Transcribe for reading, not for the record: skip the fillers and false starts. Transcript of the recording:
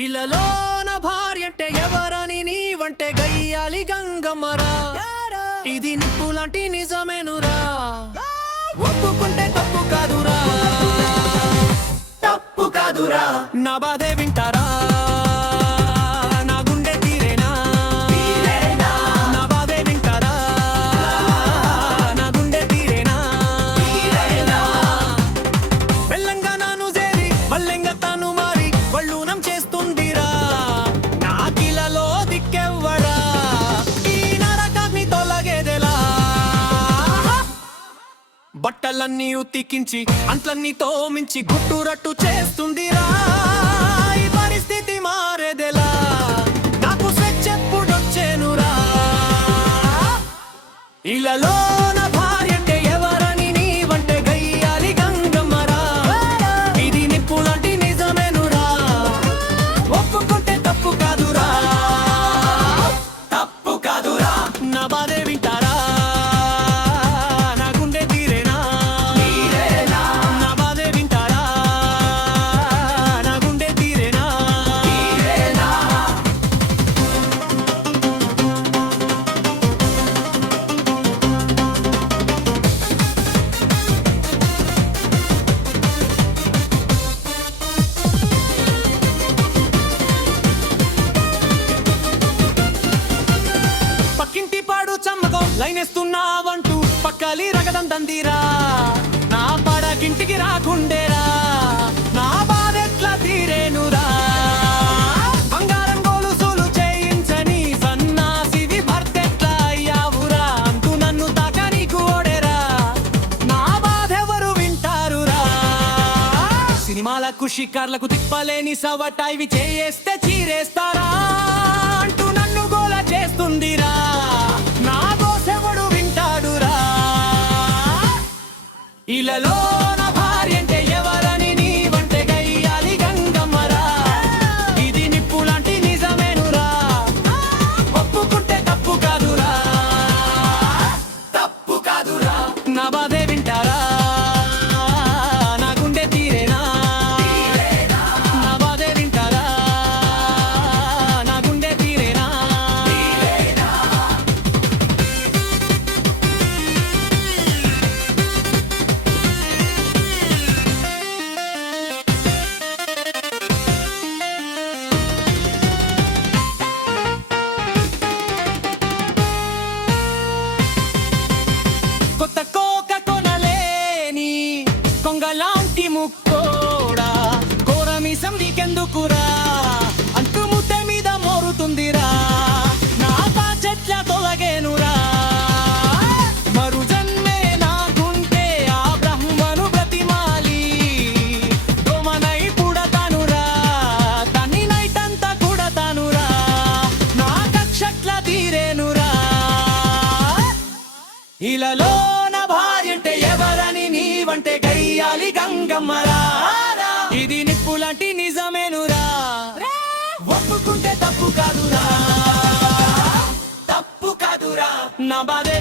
ఇలలోన భార్యంటే ఎవరని నీవంటే గయ్యాలి గంగమ్మరా. ఇది నిప్పులాంటి నిజమేనురా, ఒప్పుకుంటే తప్పు కాదురా, తప్పు కాదురా. నా బాధే వింటారా, నా గుండె తీరేనా, నా బాధే వింటారా, నా గుండె తీరేనా. మెల్లంగా నాను చేరి మల్లెంగా తాను మారి వళ్ళూనం చేస్తుందిరా. నా కిలలో దిక్కెవ్వడా, ఈ నరకాన్ని తొలగేదెలా. బట్టలన్నీ ఉతికించి అంట్లన్నీ తోమించి గుట్టురట్టు చేస్తుందిరా. ఈ పరిస్థితి మారేదెలా, నాకు స్వేచ్ఛ ఎప్పుడొచ్చేనురా. ఇలలో నా భార్యంటే ఎవరని నీవంటే గయ్యాలి గంగమ్మరా. ఇది నిప్పులాంటి నిజమేనురా, ఒప్పుకుంటే తప్పు కాదురా, తప్పు కాదురా. నా బాధే వింటారా, నా గుండె తీరేనా, నా బాధే వింటారా, నా గుండె తీరేనా. పక్కింటి పాడు చమ్మకో లైనేస్తున్నావంటూ పక్కలి రగడం దందిరా. నా పడకింటికి రాకుండేరా, నా బాధెట్లా తీరేనురా. బంగారం గోలుసులు చేయించని సన్నాసివి భర్తెట్లా అయ్యావురా. అంటూ నన్ను తాక నీకు ఓడేరా, నా బాధెవరు వింటారురా. సినిమాలకు షికార్లకు తిప్పలేని సవటాయివి చేయేస్తే చీరేస్తారా. అంటూ నన్ను గోల చేస్తుందిరా, నా దోసెవడు వింటాడురా. ఇలలో నా భార్యంటే ఎవరని నీవంటే గయ్యాలి గంగమ్మరా. ఇది నిప్పులాంటి నిజమేనురా, ఒప్పుకుంటే తప్పు కాదురా, తప్పు కాదురా. నా బాధే వింటారా, నా గుండె తీరేనా, నా బాధే వింటారా, నా గుండె తీరేనా. కొత్త కోక కొనలేని కొంగలాంటి ముక్కోడా, కోరమీసం నీకెందుకురా అంటూ ముద్దె మీద మోరుతుందిరా. నా చెట్ల తొలగేనురా, మరు జన్మే నాకుంటే ఆ బ్రహ్మను బ్రతిమాలి దోమనై పుడతానురా. తని నైటంతా కూడతానురా, నా కక్షట్ల తీరేనురా. ఇలలో నా భార్యంటే ఎవరని నీవంటే గయ్యాలి గంగమ్మరా. ఇది నిప్పులాంటి నిజమేనురా, ఒప్పుకుంటే తప్పు కాదురా, తప్పు కాదురా. నా బాధే